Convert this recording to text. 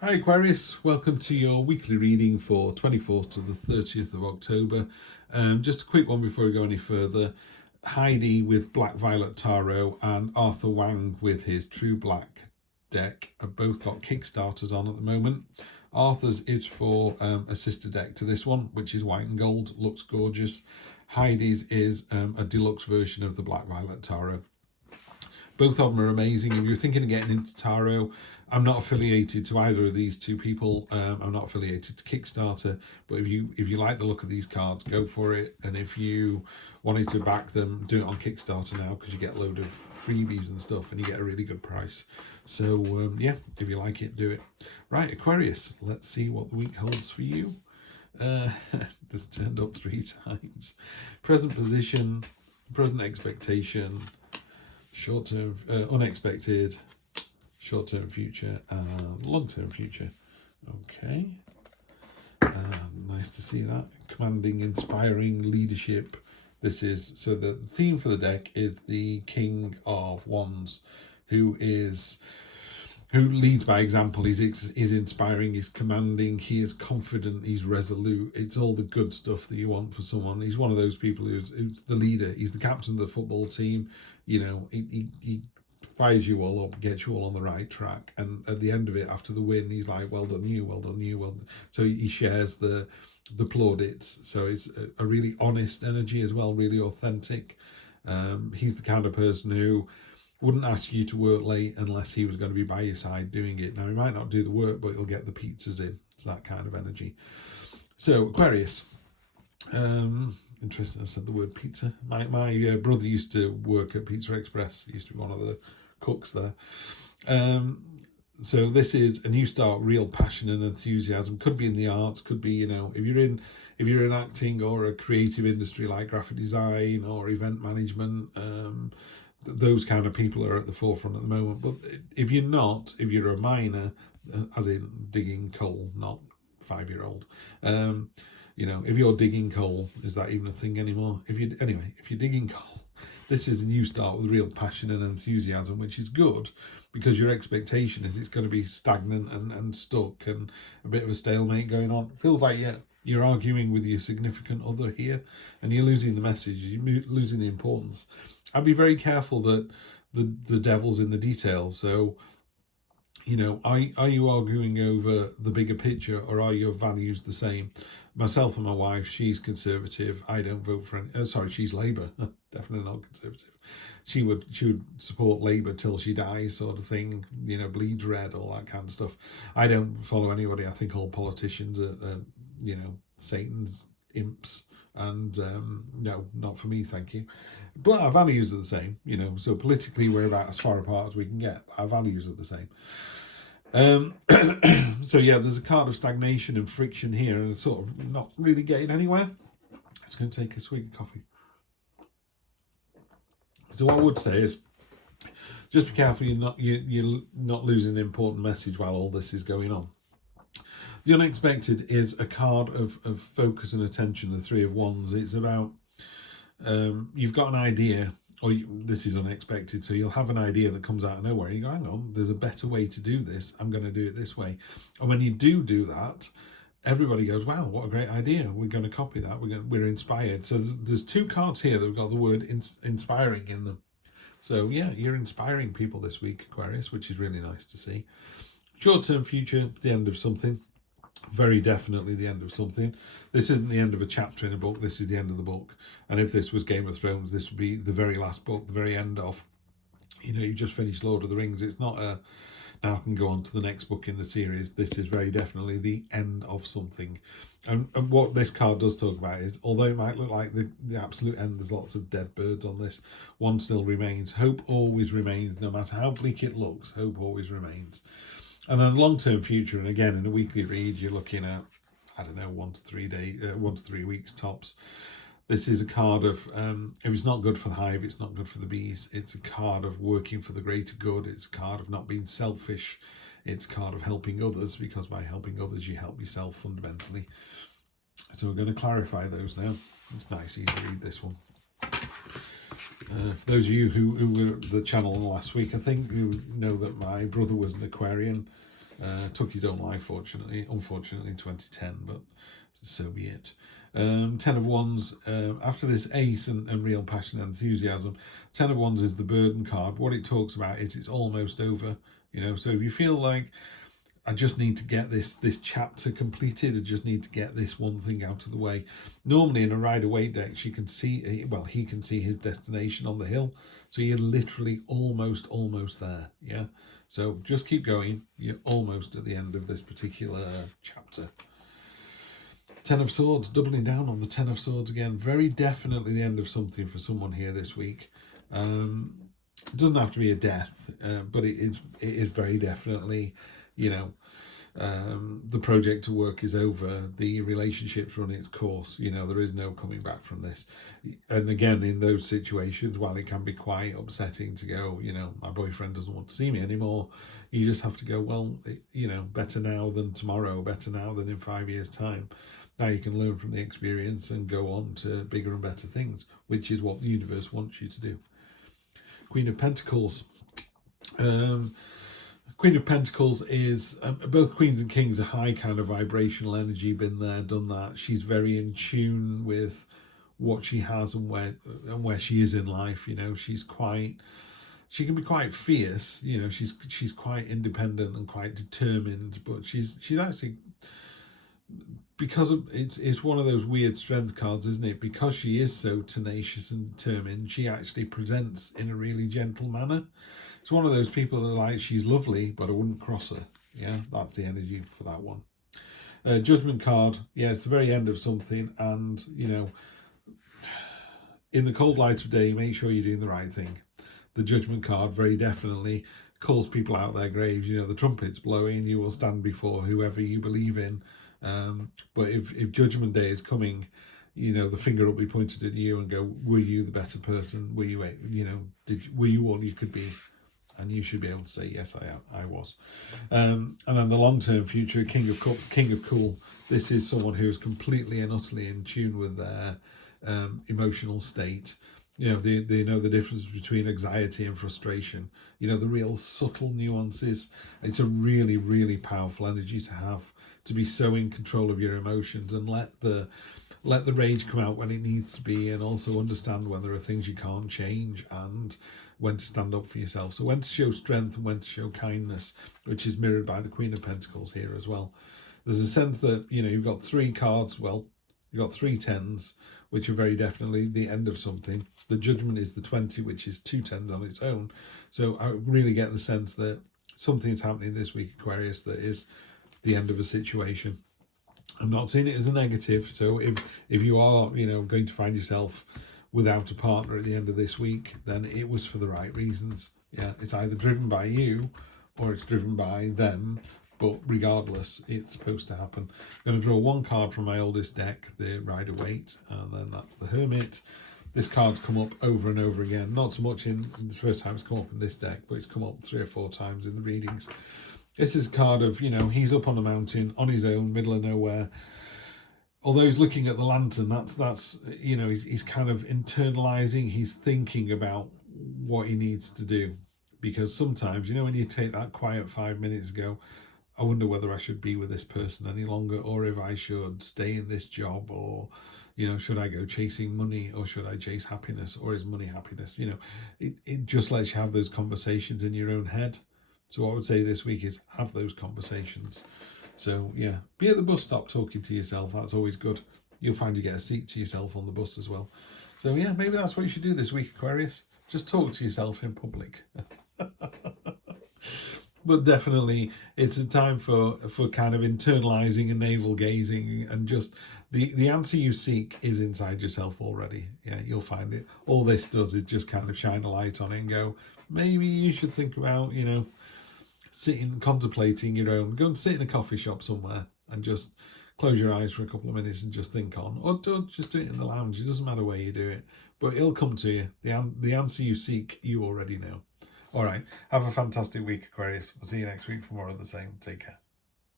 Hi Aquarius, welcome to your weekly reading for 24th to the 30th of October. Just a quick one before we go any further. Heidi with Black Violet Tarot and Arthur Wang with his True Black deck have both got Kickstarters on at the moment. Arthur's is for a sister deck to this one, which is white and gold, looks gorgeous. Heidi's is a deluxe version of the Black Violet Tarot. Both of them are amazing. If you're thinking of getting into tarot, I'm not affiliated to either of these two people. I'm not affiliated to Kickstarter, but if you like the look of these cards, go for it. And if you wanted to back them, do it on Kickstarter now, because you get a load of freebies and stuff, and you get a really good price. So yeah, if you like it, do it. Right, Aquarius, let's see what the week holds for you. This turned up 3 times. Present position, present expectation, short-term, unexpected, short-term future, and long-term future. Okay. Nice to see that. Commanding, inspiring, leadership. This is, so the theme for the deck is the King of Wands, who leads by example. He's inspiring, he's commanding, he is confident, he's resolute. It's all the good stuff that you want for someone. He's one of those people who's the leader. He's the captain of the football team. You know, he fires you all up, gets you all on the right track. And at the end of it, after the win, he's like, well done you, well done you, well done. So he shares the plaudits. So it's a really honest energy as well, really authentic. He's the kind of person who wouldn't ask you to work late unless he was going to be by your side doing it. Now, he might not do the work, but he'll get the pizzas in. It's that kind of energy. So, Aquarius. Interesting I said the word pizza. My brother used to work at Pizza Express. He used to be one of the cooks there. So this is a new start, real passion and enthusiasm. Could be in the arts, could be, you know, if you're in acting or a creative industry like graphic design or event management, those kind of people are at the forefront at the moment. But if you're not, if you're a miner, as in digging coal, not 5-year-old, you know, if you're digging coal, is that even a thing anymore? If you're digging coal, this is a new start with real passion and enthusiasm, which is good, because your expectation is it's going to be stagnant and stuck and a bit of a stalemate going on. It feels like you're arguing with your significant other here, and you're losing the message, you're losing the importance. I'd be very careful that the devil's in the details. So, you know, are you arguing over the bigger picture, or are your values the same? Myself and my wife, she's conservative. I don't vote for any. She's Labour. Definitely not conservative. She would support Labour till she dies, sort of thing. You know, bleeds red, all that kind of stuff. I don't follow anybody. I think all politicians are you know, Satan's imps. And no, not for me, thank you. But our values are the same, you know. So politically, we're about as far apart as we can get. Our values are the same. So yeah, there's a card of stagnation and friction here, and it's sort of not really getting anywhere. It's going to take a swig of coffee. So what I would say is, just be careful you're not losing an important message while all this is going on. The unexpected is a card of focus and attention, the Three of Wands. It's about, you've got an idea, or this is unexpected, so you'll have an idea that comes out of nowhere. You go, hang on, there's a better way to do this. I'm going to do it this way. And when you do that, everybody goes, wow, what a great idea. We're going to copy that. We're inspired. So there's 2 cards here that have got the word inspiring in them. So yeah, you're inspiring people this week, Aquarius, which is really nice to see. Short-term future, the end of something. Very definitely the end of something. This isn't the end of a chapter in a book, this is the end of the book. And if this was Game of Thrones, this would be the very last book, the very end of, you know, you just finished Lord of the Rings. It's not a now I can go on to the next book in the series. This is very definitely the end of something. And what this card does talk about is, although it might look like the absolute end, there's lots of dead birds on this, one still remains. Hope always remains, no matter how bleak it looks, hope always remains. And then long-term future, and again, in a weekly read, you're looking at, I don't know, 1 to 3 days, 1 to 3 weeks tops. This is a card of, if it's not good for the hive, it's not good for the bees. It's a card of working for the greater good. It's a card of not being selfish. It's a card of helping others, because by helping others, you help yourself fundamentally. So we're going to clarify those now. It's nice, easy to read this one. For those of you who were at the channel last week, I think you know that my brother was an Aquarian. Took his own life, unfortunately, in 2010, but so be it. 10 of Wands, after this ace and real passion and enthusiasm, 10 of Wands is the burden card. What it talks about is it's almost over, you know. So if you feel like, I just need to get this chapter completed, I just need to get this one thing out of the way. Normally in a Rider-Waite deck, he can see his destination on the hill. So you're literally almost there, yeah? So just keep going. You're almost at the end of this particular chapter. 10 of Swords, doubling down on the 10 of Swords again. Very definitely the end of something for someone here this week. It doesn't have to be a death, but it is very definitely, you know, the project to work is over, the relationship's run its course, you know, there is no coming back from this. And again, in those situations, while it can be quite upsetting to go, you know, my boyfriend doesn't want to see me anymore, you just have to go, well, you know, better now than tomorrow, better now than in 5 years' time. Now you can learn from the experience and go on to bigger and better things, which is what the universe wants you to do. Queen of Pentacles. Queen of Pentacles is, both Queens and Kings are high kind of vibrational energy, been there, done that. She's very in tune with what she has and where she is in life. You know, she can be quite fierce. You know, she's quite independent and quite determined, but she's actually, because of it's one of those weird strength cards, isn't it? Because she is so tenacious and determined, she actually presents in a really gentle manner. It's one of those people that are like, she's lovely, but I wouldn't cross her. Yeah, that's the energy for that one. Judgment card, yeah, it's the very end of something, and, you know, in the cold light of day, make sure you're doing the right thing. The Judgment card very definitely calls people out their graves. You know, the trumpet's blowing, you will stand before whoever you believe in. But if Judgment Day is coming, you know, the finger will be pointed at you and go, were you the better person? Were you, you know, were you all you could be? And you should be able to say, yes, I was. And then the long-term future, King of Cups, King of Cool. This is someone who is completely and utterly in tune with their emotional state. You know, they know the difference between anxiety and frustration. You know, the real subtle nuances. It's a really, really powerful energy to have, to be so in control of your emotions and let the rage come out when it needs to be, and also understand when there are things you can't change and when to stand up for yourself. So when to show strength and when to show kindness, which is mirrored by the Queen of Pentacles here as well. There's a sense that, you know, you've got 3 cards, well, you've got 3 10s, which are very definitely the end of something. The Judgment is the 20, which is 2 10s on its own. So I really get the sense that something's happening this week, Aquarius, that is the end of a situation. I'm not seeing it as a negative. So if you are, you know, going to find yourself without a partner at the end of this week, then it was for the right reasons. Yeah, it's either driven by you or it's driven by them, but regardless, it's supposed to happen. I'm going to draw 1 card from my oldest deck, the Rider-Waite, and then that's the Hermit. This card's come up over and over again, not so much in the first time it's come up in this deck, but it's come up 3 or 4 times in the readings. This is a card of, you know, he's up on a mountain on his own, middle of nowhere. Although he's looking at the lantern, that's you know, he's kind of internalizing, he's thinking about what he needs to do. Because sometimes, you know, when you take that quiet 5 minutes ago, I wonder whether I should be with this person any longer, or if I should stay in this job, or, you know, should I go chasing money, or should I chase happiness, or is money happiness? You know, it just lets you have those conversations in your own head. So what I would say this week is have those conversations. So yeah, be at the bus stop talking to yourself. That's always good. You'll find you get a seat to yourself on the bus as well. So yeah, maybe that's what you should do this week, Aquarius. Just talk to yourself in public. But definitely it's a time for kind of internalizing and navel gazing, and just the answer you seek is inside yourself already. Yeah, you'll find it. All this does is just kind of shine a light on it and go, maybe you should think about, you know, sitting, contemplating your own, go and sit in a coffee shop somewhere and just close your eyes for a couple of minutes and just think on, or just do it in the lounge. It doesn't matter where you do it, but it'll come to you. The answer you seek, you already know. All right, have a fantastic week, Aquarius. We'll see you next week for more of the same. Take care.